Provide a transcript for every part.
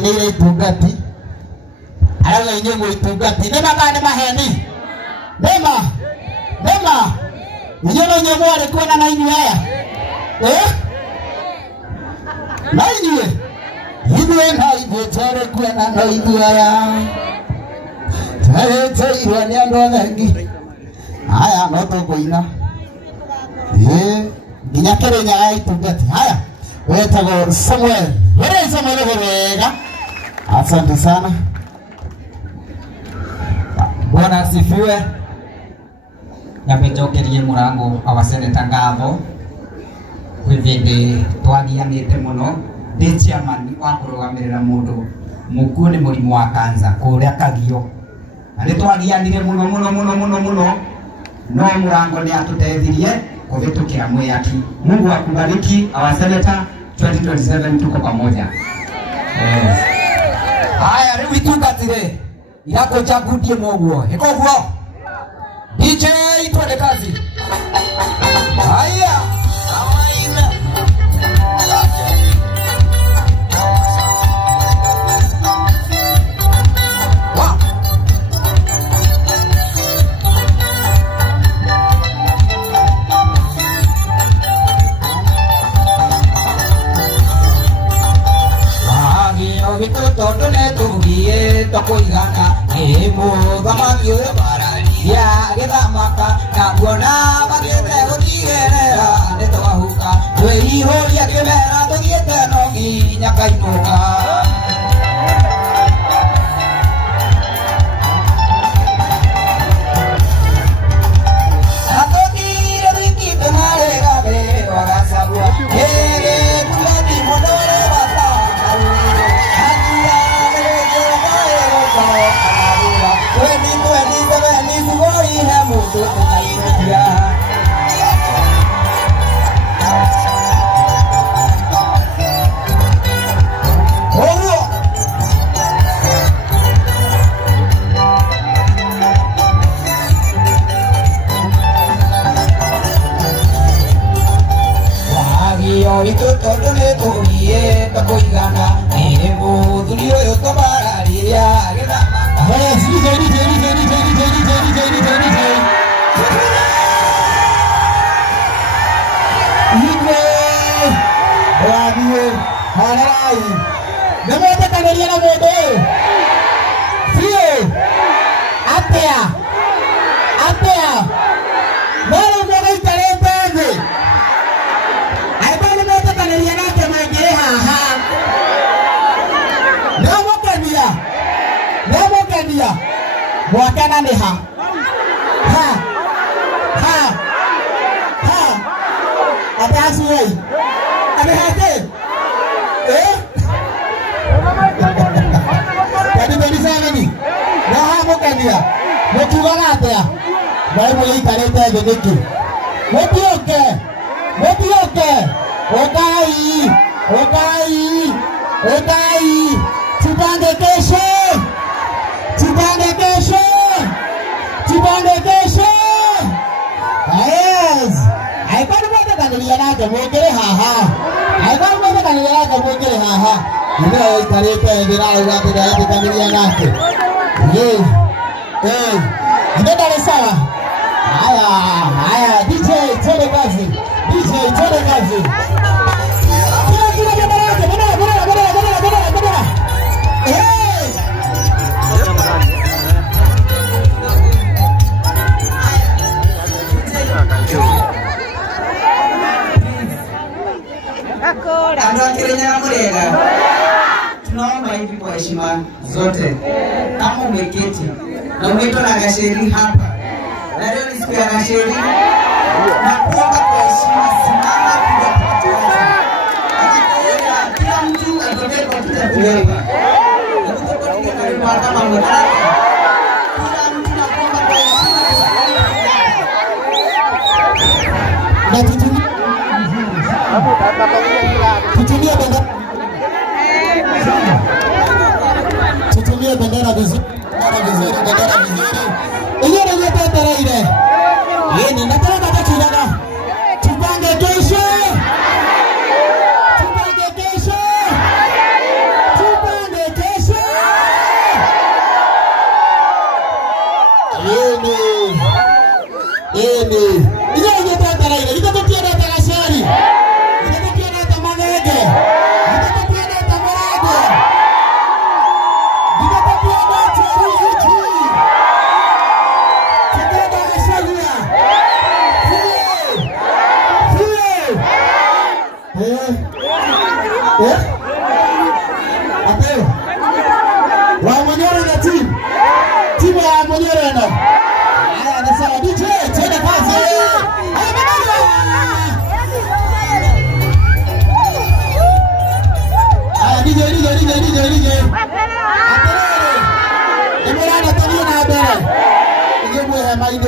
ni ile itungati ala yenyewe itungati nema bana maheni nema Nyono nyemo alikuwa na inyu haya na inyu Iwe na iwe tare kuwa na inyu haya Tare tairwa ni andu athengi Haya noto kuina Nginya Kenya ya itungati Haya wetago Samuel Were Samuel wega Asante sana Bwana asifiwe Nyapejokerie murango awaseneta ngavo Kwivindi twagianite muno ndi chairman wa kurugamirira mundu mukuo ni murimu wa kanza kuria Kagio ani twagianire muno no murango ni atuteithirie kuvitukira mwiyaki Mungu akubariki awaseneta 2027 tuko pamoja Haya riu itungatire irako chagudie moguo ikoguo DJ twende kazi Haya kawaida Toto ne tugie tokoigana emo gamagio ya gedamaka kabona bagete otigerera ne tohuka wei horia kemera togiete no ginya kainuka atotire rikite marega be wagasabua Itu todo le tuye takoigana emo durio yo tomararia geda Wakana ni ha Atasi wei Amehate Kadi sana ni Na mokania Motugana atea Baibu ikarete geneki Motioke Okai Tupange kesho Yes Aikanu mota kaniliana ke mogere haha Aikanu mota kaniliana ke mogere haha Ina ikarete ngira uga te kaniliana ke Ina dale sawa Haya DJ twende kazi Ando kirenya murega tunaomba hivi kwa heshima zote kama umeketi na umeitwa na gasheri hapa na leo ni siku ya gasheri na kuomba kwa heshima simama kila mtu atoke kwa kitabu hapa kama mwanadamu kila mtu nakuomba kwa heshima Tutumie bendera vizuri. Iyo ndio bendera ile. Yeye nataka kuchana. Tupange kesho.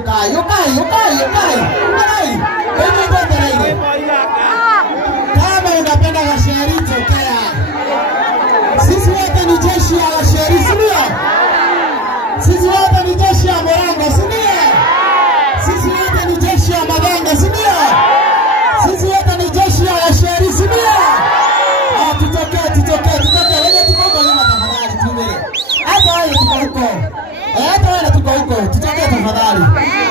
Ukai. Kama unapenda washeri tokea. Sisi wote ni jeshi ya washeri, si ndio? Sisi wote ni jeshi ya Morango, si ndio? Sisi wote ni jeshi ya Maganga, si ndio? Sisi wote ni jeshi ya washeri, si ndio? Tutokee. Wewe tuko huko nyuma tafadhali tumbele. Hata wewe tuko huko. Tutokee tafadhali.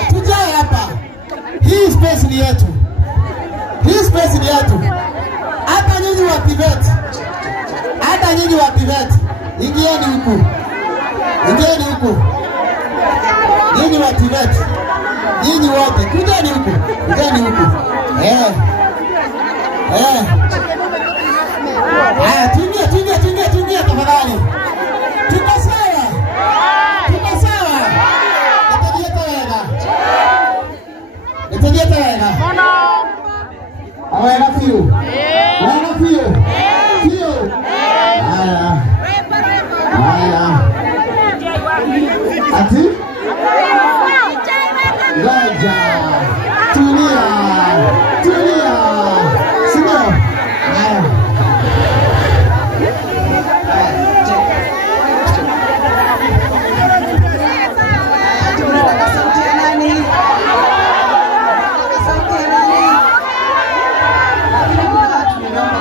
Tujae hapa. Hii space ni yetu. Hata nyinyi wa pivot. Ingieni huku. Nyinyi wa pivot. Nyinyi wote. Kujeni huku. Tuingia tafadhali. Tuko sawa. Nitajieta wega. Awega fiu. Haya. Ati? Gaja. Tulia. Sino? Haya.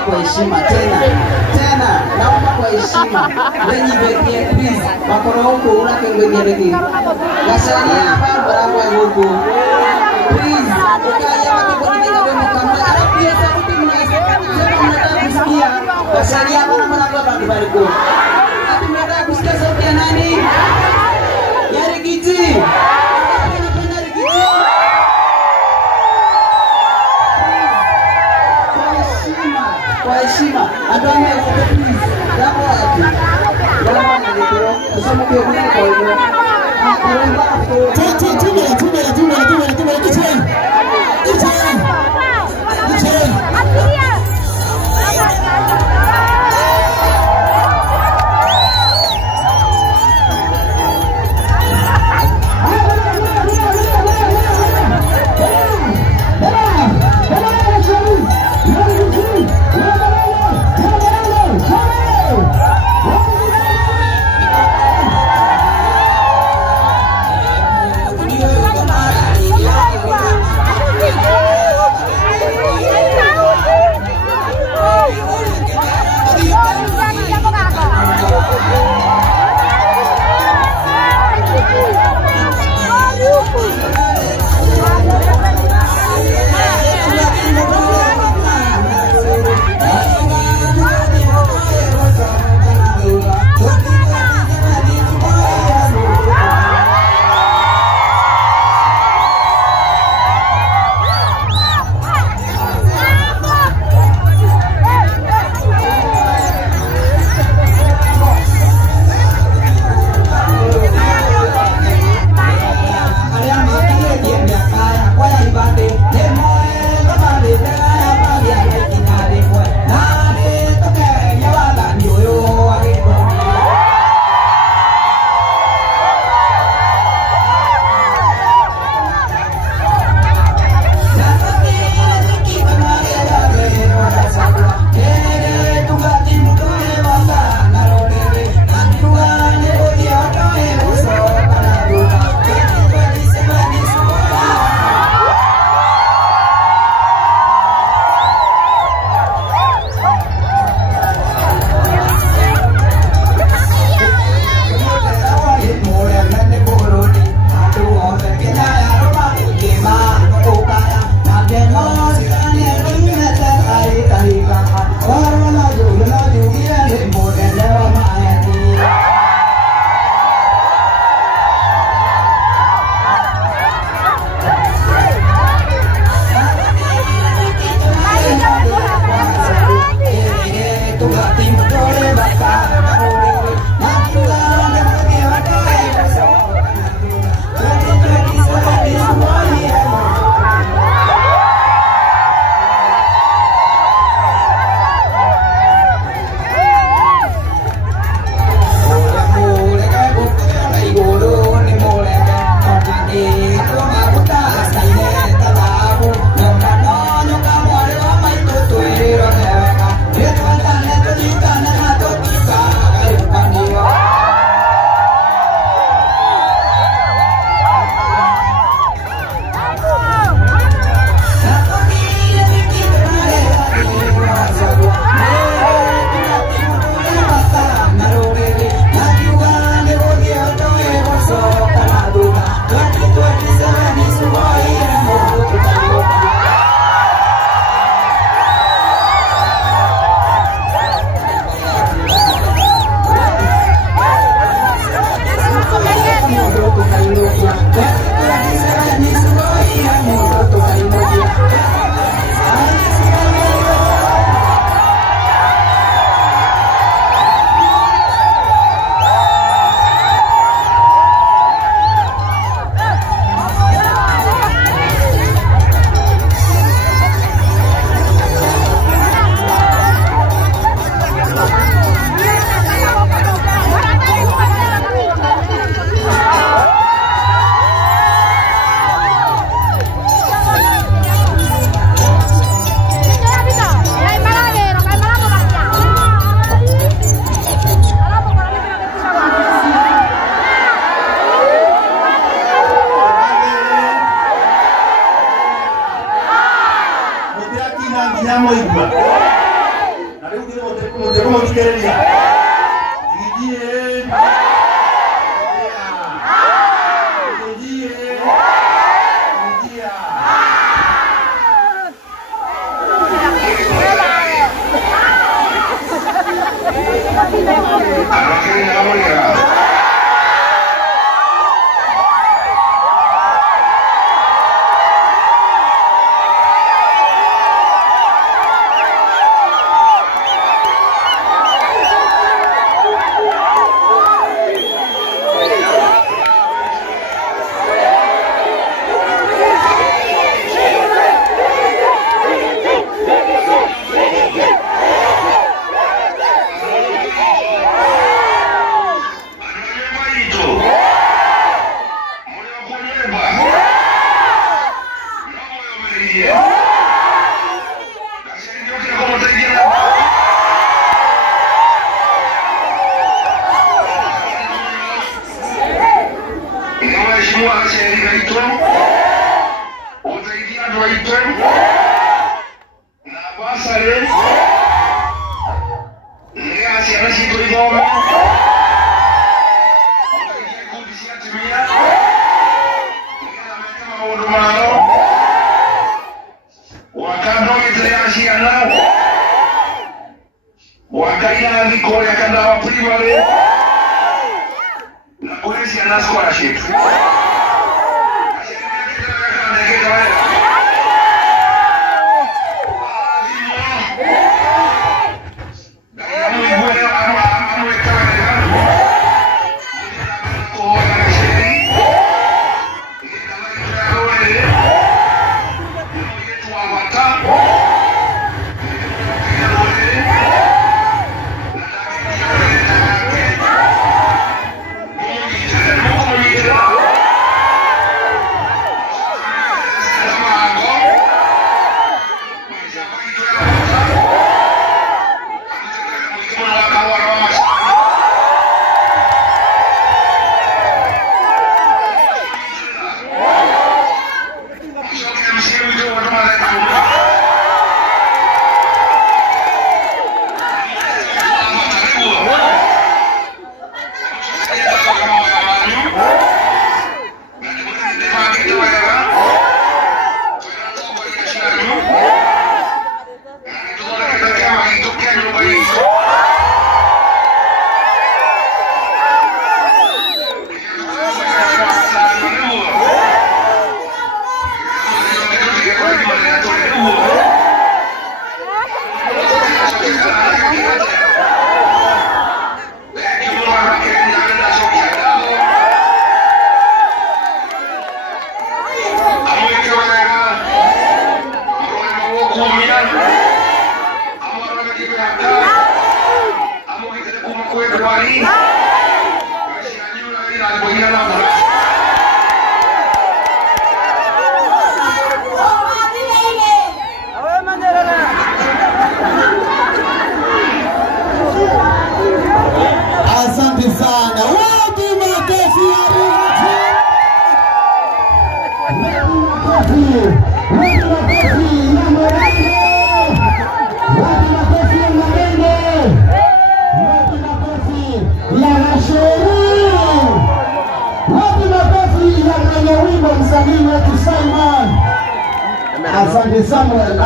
Kwa heshima tena naomba kwa heshima wenye bekie please makoro huko unake wenye bekie gasani hapa barabara huko please ukaya wakiponikia kwa kama pia sauti mnataka kusikia gasani hapa na mlango bado bariko ati mnataka kusikia sauti ya nani ya Rigiti kwa heshima atame please hapo wapi bwana ndio kusoma kwa hiyo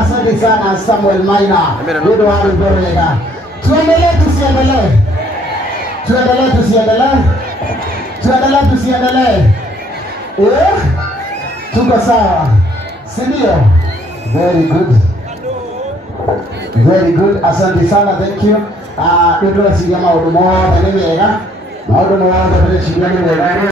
Asante sana Samuel Maina. Ndio hapo mbele. Tuendelee tusiendelee. Tuko sawa. Si ndio? Very good. Asante sana. Thank you. Ndio tunasikia maono moja ni mega. Maono moja ndio shida ni mega.